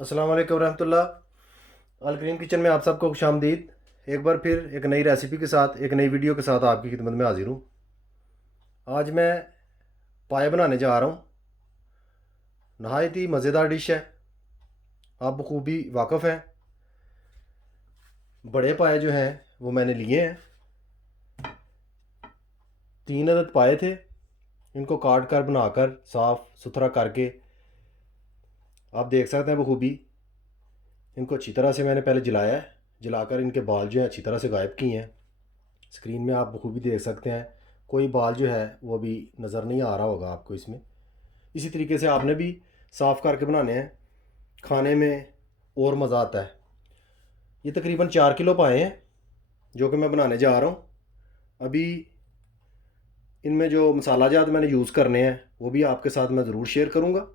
अस्सलाम वालेकुम रहमतुल्लाह। अल करीम किचन में आप सबको खुशामदीद। एक बार फिर एक नई रेसिपी के साथ, एक नई वीडियो के साथ आपकी खिदमत में हाजिर हूँ। आज मैं पाए बनाने जा रहा हूँ। नहायत ही मज़ेदार डिश है, आप बखूबी वाक़फ़ हैं। बड़े पाए जो हैं वो मैंने लिए हैं, 3 अदद पाए थे। इनको काट कर बनाकर साफ़ सुथरा करके आप देख सकते हैं बखूबी। इनको अच्छी तरह से मैंने पहले जलाया है, जलाकर इनके बाल जो हैं अच्छी तरह से गायब किए हैं। स्क्रीन में आप बखूबी देख सकते हैं, कोई बाल जो है वो अभी नज़र नहीं आ रहा होगा आपको इसमें। इसी तरीके से आपने भी साफ़ करके बनाने हैं, खाने में और मज़ा आता है। ये तकरीबन 4 किलो पाए हैं जो कि मैं बनाने जा रहा हूँ। अभी इनमें जो मसाला जात मैंने यूज़ करने हैं वो भी आपके साथ मैं ज़रूर शेयर करूँगा।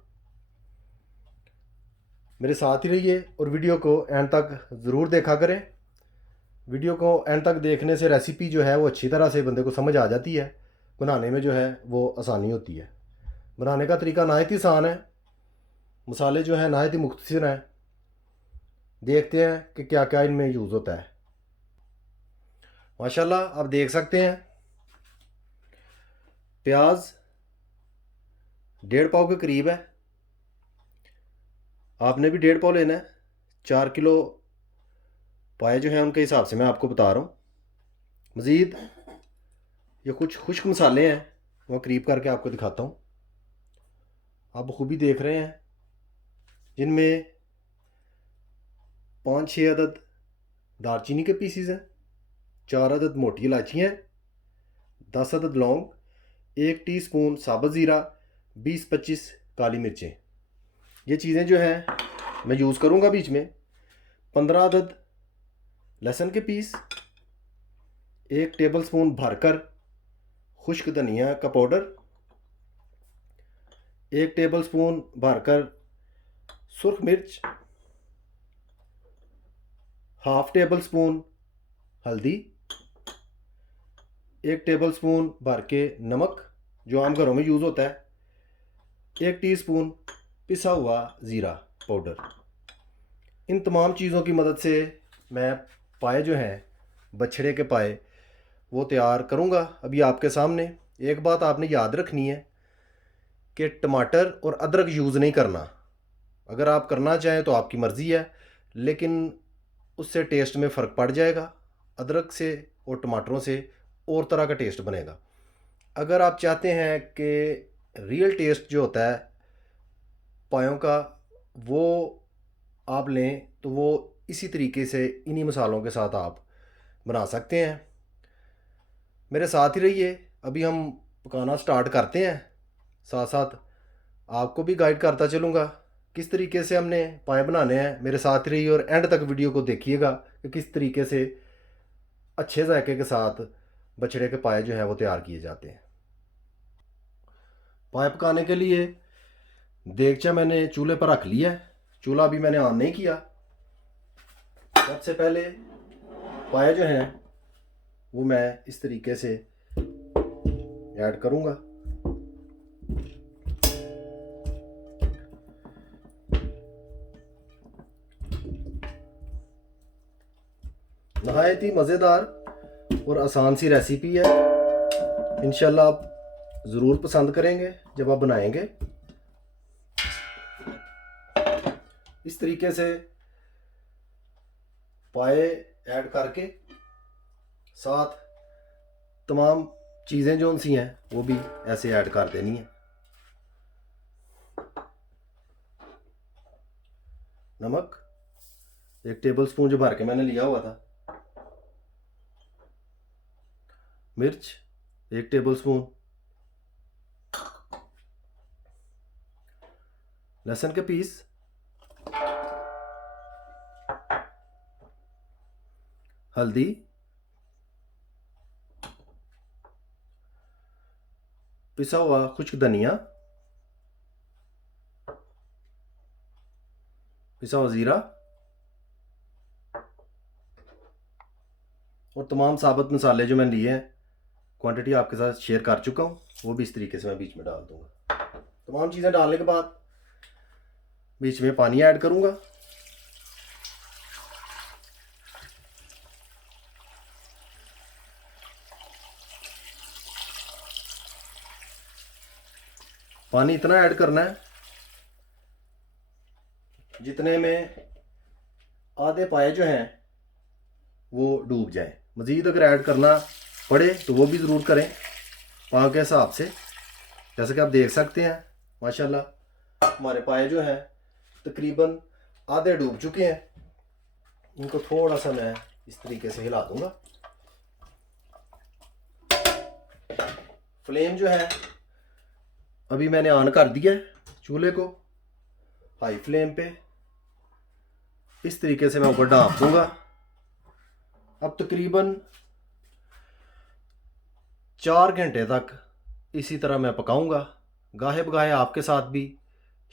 मेरे साथ ही रहिए और वीडियो को एंड तक ज़रूर देखा करें। वीडियो को एंड तक देखने से रेसिपी जो है वो अच्छी तरह से बंदे को समझ आ जाती है, बनाने में जो है वो आसानी होती है। बनाने का तरीका नहायत ही आसान है, मसाले जो हैं नहायत ही मुख्तसर हैं। देखते हैं कि क्या क्या इनमें यूज़ होता है। माशाल्लाह आप देख सकते हैं, प्याज 1.5 पाव के करीब है। आपने भी 1.5 पाव लेना है। 4 किलो पाए जो हैं उनके हिसाब से मैं आपको बता रहा हूँ। मज़ीद ये कुछ खुश्क मसाले हैं, वो करीब करके आपको दिखाता हूँ। आप बखूबी देख रहे हैं, जिनमें 5-6 अदद दालचीनी के पीसीज हैं, 4 अदद मोटी इलायची हैं, 10 अदद लौंग, 1 टीस्पून साबुत ज़ीरा, 20-25 काली मिर्चें। ये चीज़ें जो हैं मैं यूज़ करूँगा बीच में। 15 अदद लहसुन के पीस, 1 टेबल स्पून भरकर खुश्क धनिया का पाउडर, 1 टेबल स्पून भरकर सुर्ख मिर्च, 1/2 टेबल स्पून हल्दी, 1 टेबल स्पून भर के नमक जो आम घरों में यूज़ होता है, 1 टीस्पून पिसा हुआ ज़ीरा पाउडर। इन तमाम चीज़ों की मदद से मैं पाए जो हैं बछड़े के पाए वो तैयार करूँगा अभी आपके सामने। एक बात आपने याद रखनी है कि टमाटर और अदरक यूज़ नहीं करना। अगर आप करना चाहें तो आपकी मर्ज़ी है, लेकिन उससे टेस्ट में फ़र्क पड़ जाएगा। अदरक से और टमाटरों से और तरह का टेस्ट बनेगा। अगर आप चाहते हैं कि रियल टेस्ट जो होता है पायों का वो आप लें, तो वो इसी तरीके से इन्हीं मसालों के साथ आप बना सकते हैं। मेरे साथ ही रहिए, अभी हम पकाना स्टार्ट करते हैं। साथ साथ आपको भी गाइड करता चलूँगा किस तरीके से हमने पाए बनाने हैं। मेरे साथ रहिए और एंड तक वीडियो को देखिएगा कि किस तरीके से अच्छे जायके के साथ बछड़े के पाए जो हैं वो तैयार किए जाते हैं। पाए पकाने के लिए देगचा मैंने चूल्हे पर रख लिया है। चूल्हा अभी मैंने ऑन नहीं किया। सबसे पहले पाए जो हैं वो मैं इस तरीके से ऐड करूँगा। नहायत ही मज़ेदार और आसान सी रेसिपी है। इंशाल्लाह आप ज़रूर पसंद करेंगे जब आप बनाएंगे। इस तरीके से पाए ऐड करके साथ तमाम चीज़ें जो सी हैं वो भी ऐसे ऐड कर देनी है। नमक 1 टेबल स्पून जो भर के मैंने लिया हुआ था, मिर्च 1 टेबल स्पून, लहसुन के पीस, हल्दी, पिसा हुआ खुश्क धनिया, पिसा हुआ ज़ीरा और तमाम साबुत मसाले जो मैंने लिए हैं, क्वांटिटी आपके साथ शेयर कर चुका हूँ, वो भी इस तरीके से मैं बीच में डाल दूँगा। तमाम चीज़ें डालने के बाद बीच में पानी ऐड करूँगा। पानी इतना ऐड करना है जितने में आधे पाए जो हैं वो डूब जाएं। मज़ीद अगर ऐड करना पड़े तो वो भी ज़रूर करें पाँव के हिसाब से। जैसे कि आप देख सकते हैं माशाल्लाह हमारे पाए जो हैं तकरीबन आधे डूब चुके हैं। इनको थोड़ा सा मैं इस तरीके से हिला दूंगा। फ्लेम जो है अभी मैंने ऑन कर दिया है चूल्हे को हाई फ्लेम पे। इस तरीके से मैं ऊपर ढाँप दूंगा। अब तकरीबन 4 घंटे तक इसी तरह मैं पकाऊंगा। गाहे बगाहे आपके साथ भी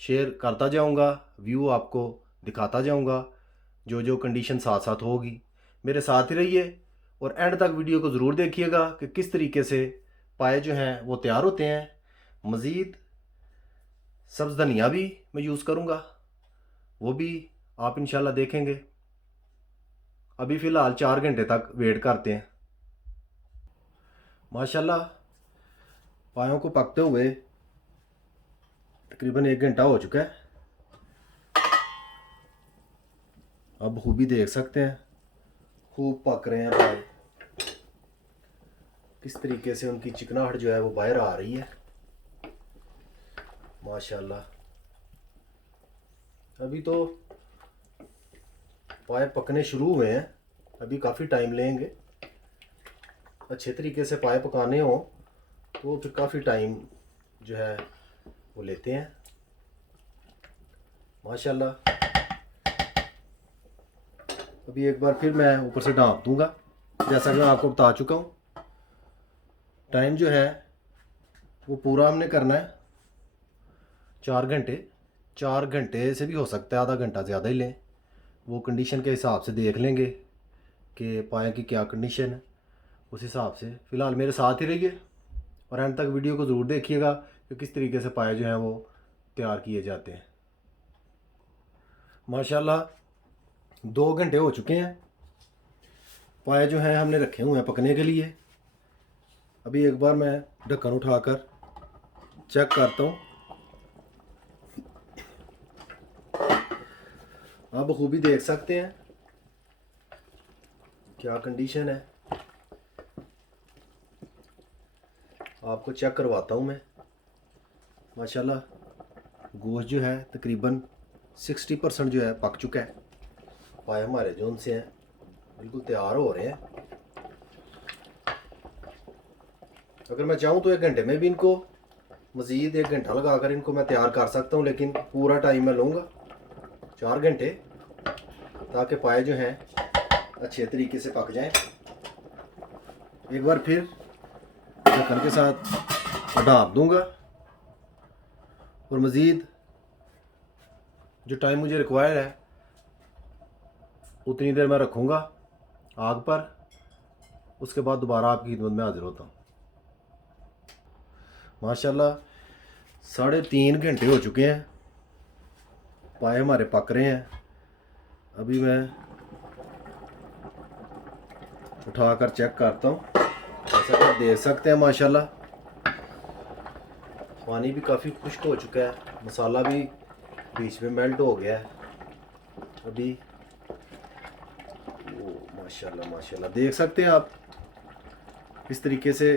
शेयर करता जाऊंगा, व्यू आपको दिखाता जाऊंगा, जो जो कंडीशन साथ साथ होगी। मेरे साथ ही रहिए और एंड तक वीडियो को ज़रूर देखिएगा कि किस तरीके से पाए जो हैं वो तैयार होते हैं। मज़ीद सब्ज़ धनिया भी मैं यूज़ करूंगा, वो भी आप इंशाल्लाह देखेंगे। अभी फ़िलहाल 4 घंटे तक वेट करते हैं। माशाल्लाह पायों को पकते हुए तकरीबन 1 घंटा हो चुका है। अब खूबी देख सकते हैं, खूब पक रहे हैं पाए। किस तरीके से उनकी चिकनाहट जो है वो बाहर आ रही है माशाल्लाह। अभी तो पाए पकने शुरू हुए हैं, अभी काफ़ी टाइम लेंगे। अच्छे तरीके से पाए पकाने हो तो फिर काफ़ी टाइम जो है वो लेते हैं माशाल्लाह। अभी एक बार फिर मैं ऊपर से ढाँप दूंगा। जैसा कि मैं आपको बता चुका हूँ, टाइम जो है वो पूरा हमने करना है 4 घंटे। 4 घंटे से भी हो सकता है, आधा घंटा ज़्यादा ही लें, वो कंडीशन के हिसाब से देख लेंगे कि पाए की क्या कंडीशन है, उस हिसाब से। फ़िलहाल मेरे साथ ही रहिए और एंड तक वीडियो को ज़रूर देखिएगा कि किस तरीके से पाए जो हैं वो तैयार किए जाते हैं। माशाल्लाह 2 घंटे हो चुके हैं, पाए जो हैं हमने रखे हुए हैं पकने के लिए। अभी एक बार मैं ढक्कन उठाकर चेक करता हूँ। आप बखूबी देख सकते हैं क्या कंडीशन है। आपको चेक करवाता हूँ मैं। माशाल्लाह गोश्त जो है तकरीबन 60% जो है पक चुका है। पाए हमारे जो उनसे हैं बिल्कुल तैयार हो रहे हैं। अगर मैं चाहूँ तो 1 घंटे में भी इनको मज़ीद 1 घंटा लगाकर इनको मैं तैयार कर सकता हूँ, लेकिन पूरा टाइम मैं लूँगा 4 घंटे, ताकि पाए जो हैं अच्छे तरीके से पक जाएं। एक बार फिर ढक्कन के साथ ढाँप दूँगा और मज़ीद जो टाइम मुझे रिक्वायर है उतनी देर मैं रखूँगा आग पर। उसके बाद दोबारा आपकी खिदमत में हाजिर होता हूँ। माशाल्लाह 3.5 घंटे हो चुके हैं, पाए हमारे पक रहे हैं। अभी मैं उठाकर चेक करता हूँ। जैसा कि आप देख सकते हैं माशाल्लाह पानी भी काफ़ी खुश्क हो चुका है, मसाला भी बीच में मेल्ट हो गया है। अभी माशाल्लाह माशाल्लाह देख सकते हैं आप, इस तरीके से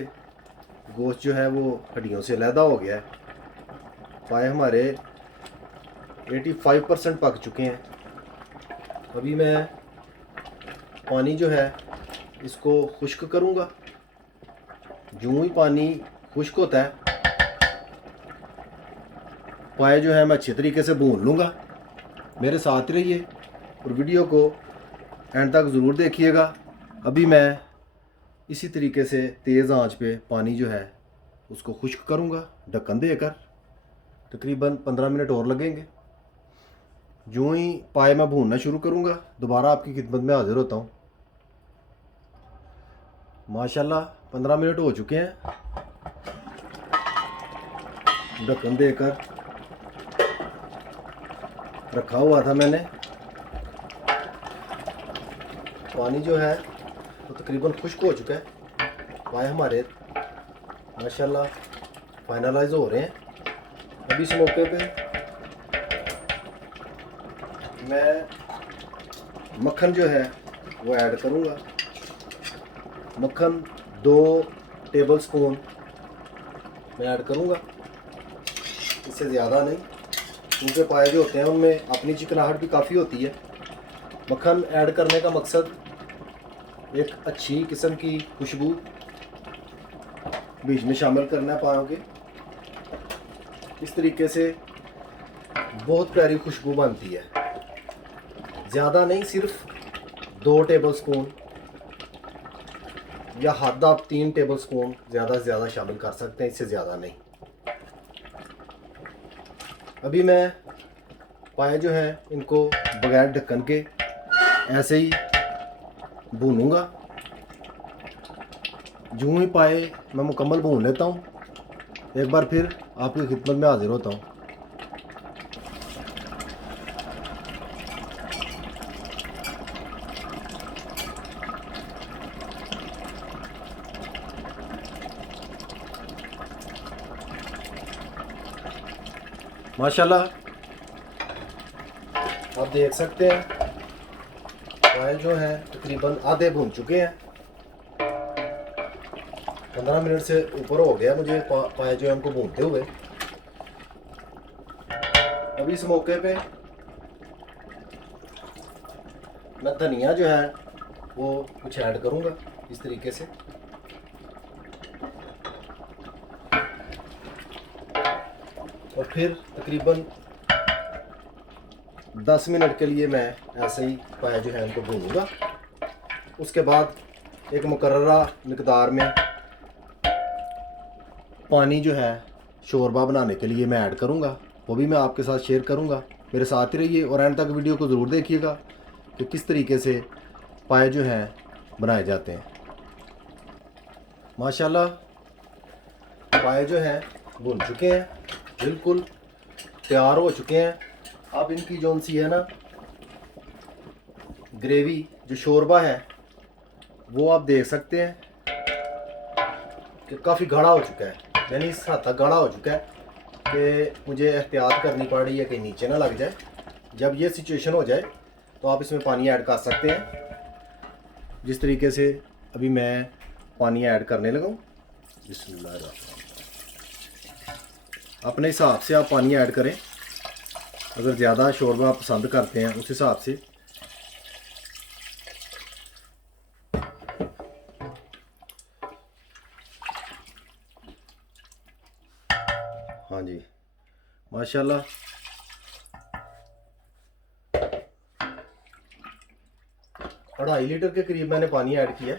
गोश्त जो है वो हड्डियों से अलहदा हो गया है। पाए हमारे 85% पक चुके हैं। अभी मैं पानी जो है इसको खुश्क करूँगा। यूँ ही पानी खुश्क होता है पाए जो है मैं अच्छे तरीके से भून लूँगा। मेरे साथ ही रहिए और वीडियो को एंड तक ज़रूर देखिएगा। अभी मैं इसी तरीके से तेज़ आंच पे पानी जो है उसको खुश्क करूँगा ढक्कन देकर। तकरीबन 15 मिनट और लगेंगे। यूँ ही पाए मैं भूनना शुरू करूँगा, दोबारा आपकी खिदमत में हाजिर होता हूँ। माशाल्लाह 15 मिनट हो चुके हैं, ढक्कन देकर रखा हुआ था मैंने। पानी जो है वो तकरीबन खुश्क हो चुका है। पाए हमारे माशाल्लाह फाइनलाइज हो रहे हैं। अभी इस मौके पे मैं मक्खन जो है वो ऐड करूँगा। मक्खन 2 टेबल स्पून मैं ऐड करूँगा, इससे ज़्यादा नहीं, क्योंकि पाए जो होते हैं उनमें अपनी चिकनाहट भी काफ़ी होती है। मक्खन ऐड करने का मकसद एक अच्छी किस्म की खुशबू बीच में शामिल करना है पायों के। इस तरीके से बहुत प्यारी खुशबू बनती है। ज़्यादा नहीं, सिर्फ 2 टेबल स्पून या हद आप 3 टेबल स्पून ज़्यादा से ज़्यादा शामिल कर सकते हैं, इससे ज़्यादा नहीं। अभी मैं पाए जो हैं इनको बगैर ढक्कन के ऐसे ही भूनूंगा। जो ही पाए मैं मुकम्मल भून लेता हूँ, एक बार फिर आपकी खिदमत में हाजिर होता हूँ। माशाल्लाह आप देख सकते हैं पाए जो हैं तकरीबन आधे भून चुके हैं। 15 मिनट से ऊपर हो गया मुझे पाए जो है उनको भूनते हुए। अभी इस मौके पे मैं धनिया जो है वो कुछ ऐड करूँगा इस तरीके से। और फिर तकरीबन 10 मिनट के लिए मैं ऐसे ही पाए जो है उनको भूनूंगा। उसके बाद एक मुकर्ररा मिकदार में पानी जो है शोरबा बनाने के लिए मैं ऐड करूंगा, वो भी मैं आपके साथ शेयर करूंगा। मेरे साथ ही रहिए और एंड तक वीडियो को ज़रूर देखिएगा कि किस तरीके से पाए जो हैं बनाए जाते हैं। माशाल्लाह पाए जो हैं भुन चुके हैं, बिल्कुल तैयार हो चुके हैं। अब इनकी जौन सी है ना ग्रेवी, जो शोरबा है, वो आप देख सकते हैं कि काफ़ी गाढ़ा हो चुका है। यानी इस हद तक गाढ़ा हो चुका है कि मुझे एहतियात करनी पड़ रही है कि नीचे ना लग जाए। जब ये सिचुएशन हो जाए तो आप इसमें पानी ऐड कर सकते हैं। जिस तरीके से अभी मैं पानी ऐड करने लगा हूँ, बिस्मिल्लाह। अपने हिसाब से आप पानी ऐड करें, अगर ज़्यादा शोरबा आप पसंद करते हैं उस हिसाब से। हाँ जी, माशाल्लाह अढ़ाई लीटर के करीब मैंने पानी ऐड किया।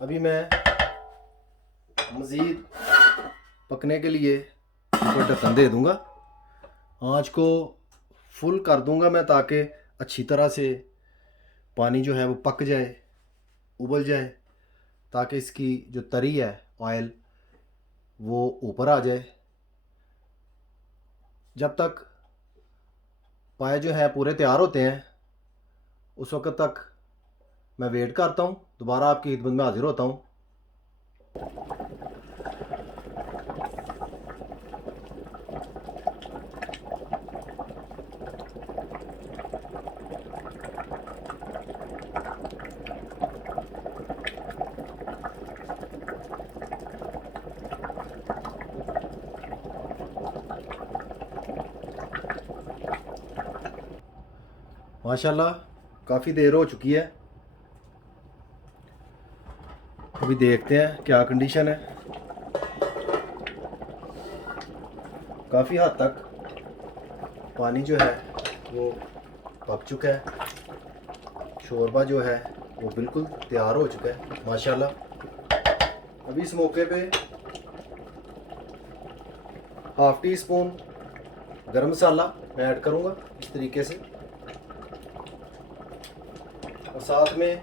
अभी मैं मज़ीद पकने के लिए ऊपर ढक्कन दे दूंगा। आँच को फुल कर दूंगा मैं, ताकि अच्छी तरह से पानी जो है वो पक जाए, उबल जाए, ताकि इसकी जो तरी है ऑयल वो ऊपर आ जाए। जब तक पाए जो है पूरे तैयार होते हैं उस वक्त तक मैं वेट करता हूँ, दोबारा आपकी खिदमत में हाजिर होता हूँ। माशाल्लाह काफ़ी देर हो चुकी है। अभी देखते हैं क्या कंडीशन है। काफ़ी हद तक पानी जो है वो पक चुका है, शोरबा जो है वो बिल्कुल तैयार हो चुका है माशाल्लाह। अभी इस मौके पे हाफ़ टी स्पून गरम मसाला मैं ऐड करूँगा इस तरीके से, और साथ में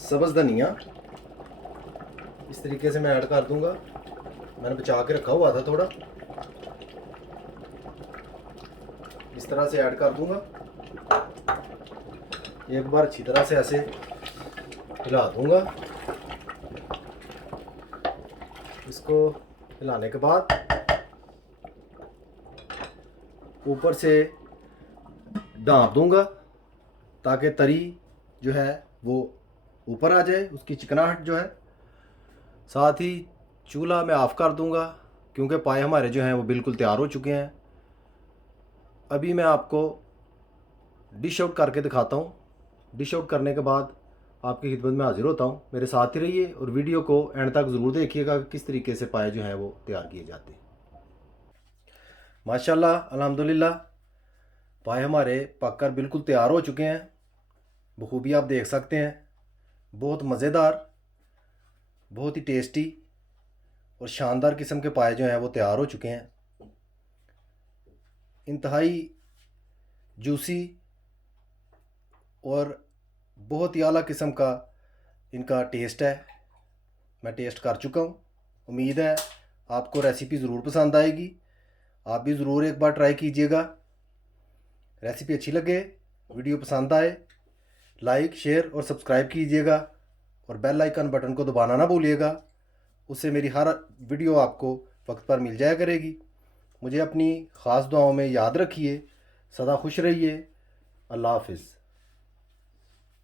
सब्ज़ धनिया इस तरीके से मैं ऐड कर दूंगा। मैंने बचा के रखा हुआ था थोड़ा, इस तरह से ऐड कर दूंगा। एक बार अच्छी तरह से ऐसे हिला दूंगा। इसको हिलाने के बाद ऊपर से ढाँप दूंगा ताकि तरी जो है वो ऊपर आ जाए, उसकी चिकनाहट जो है। साथ ही चूल्हा मैं ऑफ़ कर दूंगा क्योंकि पाए हमारे जो हैं वो बिल्कुल तैयार हो चुके हैं। अभी मैं आपको डिश आउट करके दिखाता हूँ। डिश आउट करने के बाद आपकी खिदमत में हाजिर होता हूँ। मेरे साथ ही रहिए और वीडियो को एंड तक ज़रूर देखिएगा कि किस तरीके से पाए जो हैं वो तैयार किए जाते हैं। माशाल्लाह अल्हम्दुलिल्लाह पाए हमारे पककर बिल्कुल तैयार हो चुके हैं। बखूबी आप देख सकते हैं, बहुत मज़ेदार, बहुत ही टेस्टी और शानदार किस्म के पाए जो हैं वो तैयार हो चुके हैं। इंतहाई जूसी और बहुत ही आला किस्म का इनका टेस्ट है। मैं टेस्ट कर चुका हूँ। उम्मीद है आपको रेसिपी ज़रूर पसंद आएगी। आप भी ज़रूर एक बार ट्राई कीजिएगा। रेसिपी अच्छी लगे, वीडियो पसंद आए, लाइक शेयर और सब्सक्राइब कीजिएगा और बेल आइकन बटन को दबाना ना भूलिएगा। उससे मेरी हर वीडियो आपको वक्त पर मिल जाया करेगी। मुझे अपनी ख़ास दुआओं में याद रखिए। सदा खुश रहिए। अल्लाह हाफिज़।